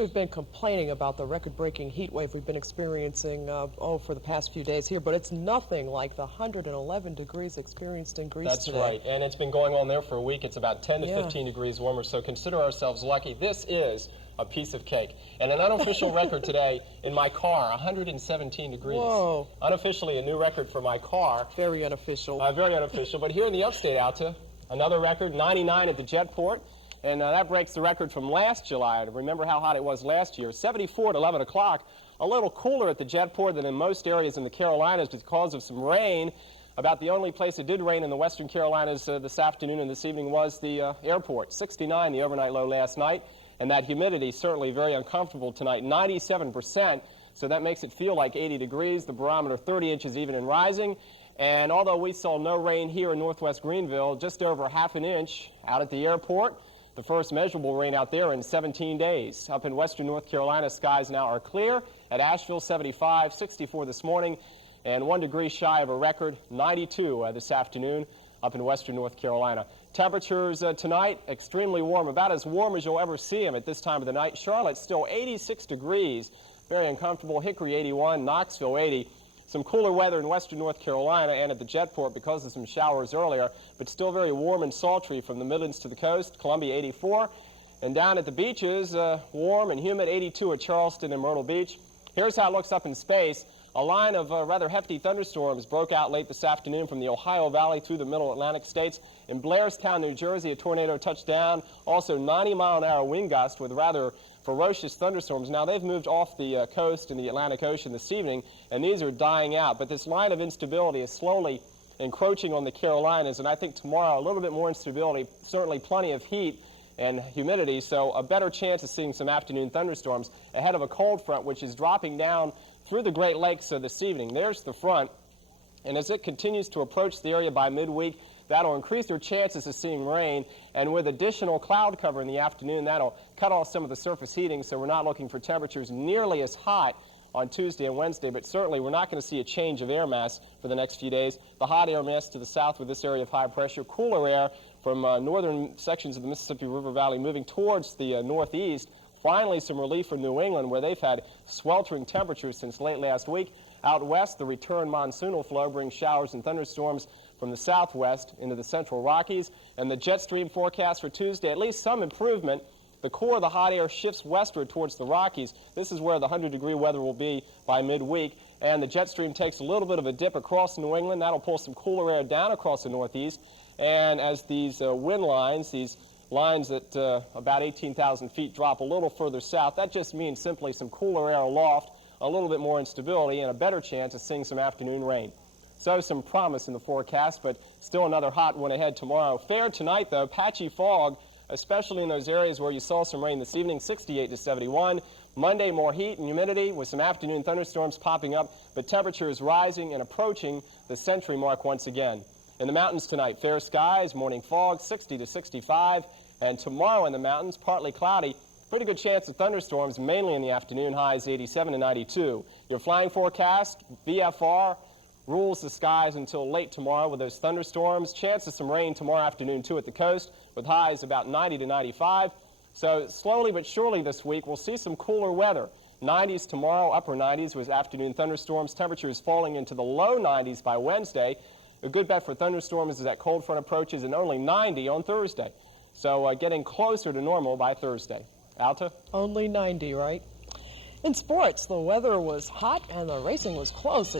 We've been complaining about the record-breaking heat wave we've been experiencing for the past few days here, but it's nothing like the 111 degrees experienced in Greece today. That's right, and it's been going on there for a week. It's about 10 to 15 degrees warmer, so consider ourselves lucky. This is a piece of cake. And an unofficial record today in my car, 117 degrees. Whoa. Unofficially a new record for my car. Very unofficial. Very unofficial, but here in the upstate, Alta, another record, 99 at the Jetport. And that breaks the record from last July. Remember how hot it was last year. 74 at 11 o'clock. A little cooler at the Jetport than in most areas in the Carolinas because of some rain. About the only place it did rain in the western Carolinas this afternoon and this evening was the airport. 69, the overnight low last night. And that humidity certainly very uncomfortable tonight. 97%. So that makes it feel like 80 degrees. The barometer 30 inches even and rising. And although we saw no rain here in northwest Greenville, just over half an inch out at the airport. The first measurable rain out there in 17 days. Up in western North Carolina, skies now are clear. At Asheville, 75, 64 this morning, and 1 degree shy of a record, 92 this afternoon up in western North Carolina. Temperatures tonight, extremely warm, about as warm as you'll ever see them at this time of the night. Charlotte still 86 degrees, very uncomfortable. Hickory 81, Knoxville 80. Some cooler weather in western North Carolina and at the Jetport because of some showers earlier, but still very warm and sultry from the Midlands to the coast. Columbia 84. And down at the beaches, warm and humid, 82 at Charleston and Myrtle Beach. Here's how it looks up in space. A line of rather hefty thunderstorms broke out late this afternoon from the Ohio Valley through the middle Atlantic states. In Blairstown, New Jersey, a tornado touched down. Also 90-mile-an-hour wind gust with rather ferocious thunderstorms. Now, they've moved off the coast in the Atlantic Ocean this evening, and these are dying out. But this line of instability is slowly encroaching on the Carolinas, and I think tomorrow a little bit more instability, certainly plenty of heat and humidity, so a better chance of seeing some afternoon thunderstorms ahead of a cold front, which is dropping down through the Great Lakes this evening. There's the front, and as it continues to approach the area by midweek, that'll increase their chances of seeing rain, and with additional cloud cover in the afternoon, that'll cut off some of the surface heating, so we're not looking for temperatures nearly as hot on Tuesday and Wednesday, but certainly we're not going to see a change of air mass for the next few days. The hot air mass to the south with this area of high pressure, cooler air from northern sections of the Mississippi River Valley moving towards the northeast. Finally, some relief from New England, where they've had sweltering temperatures since late last week. Out west, the return monsoonal flow brings showers and thunderstorms from the southwest into the central Rockies. And the jet stream forecast for Tuesday, at least some improvement. The core of the hot air shifts westward towards the Rockies. This is where the 100-degree weather will be by midweek. And the jet stream takes a little bit of a dip across New England. That'll pull some cooler air down across the northeast. And as these wind lines, these lines at about 18,000 feet drop a little further south, that just means simply some cooler air aloft, a little bit more instability, and a better chance of seeing some afternoon rain. So some promise in the forecast, but still another hot one ahead tomorrow. Fair tonight, though, patchy fog, especially in those areas where you saw some rain this evening, 68 to 71. Monday, more heat and humidity with some afternoon thunderstorms popping up, but temperatures rising and approaching the century mark once again. In the mountains tonight, fair skies, morning fog, 60 to 65. And tomorrow in the mountains, partly cloudy. Pretty good chance of thunderstorms, mainly in the afternoon, highs 87 to 92. Your flying forecast, VFR, rules the skies until late tomorrow with those thunderstorms. Chance of some rain tomorrow afternoon, too, at the coast, with highs about 90 to 95. So slowly but surely this week, we'll see some cooler weather. 90s tomorrow, upper 90s with afternoon thunderstorms. Temperatures falling into the low 90s by Wednesday. A good bet for thunderstorms as that cold front approaches, and only 90 on Thursday. So getting closer to normal by Thursday. Alta? Only 90, right? In sports, the weather was hot and the racing was close.